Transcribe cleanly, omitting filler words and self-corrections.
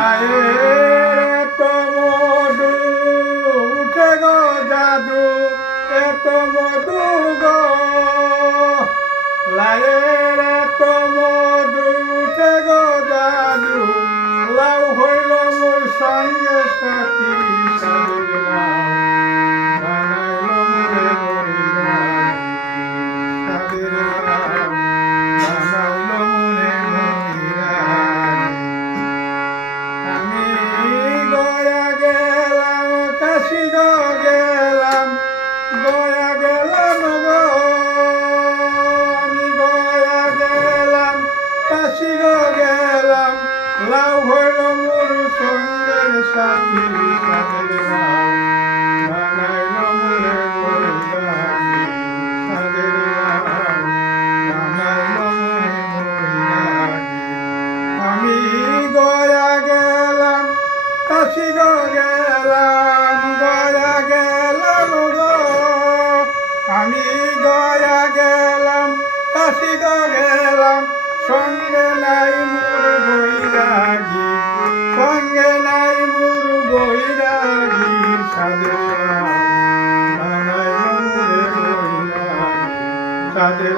লায়ের এত মধু উঠে গো জাদু এত মধু গো লায়ের এত মধু উঠে গো জাদু লাউ হইল মোর সঙ্গে সাথী সাধুর লাউ বানাইল মোরে মরিরানী সাধুর লাউ বানাইল মোরে মরিরানী আমি গয়া গেলাম কাশি গো গেলাম গয়া গেলাম গো আমি গয়া গেলাম কাশি গো গেলাম লাউ হইল মোর সঙ্গের সাথী সাধের লাউ বানাইল মোরে মরিরানী সাধের লাউ বানাইল মোরে মরিরানী আমি গয়া গেলাম কাশি গো গেলাম গয়া গেলাম গো আমি গয়া গেলাম কাশি গো গেলাম সঙ্গে নাই মোর বৈরাগী সঙ্গে নাই মোর বৈরাগী সাধের লাউ বানাইল মোরে বৈরাগী সাধের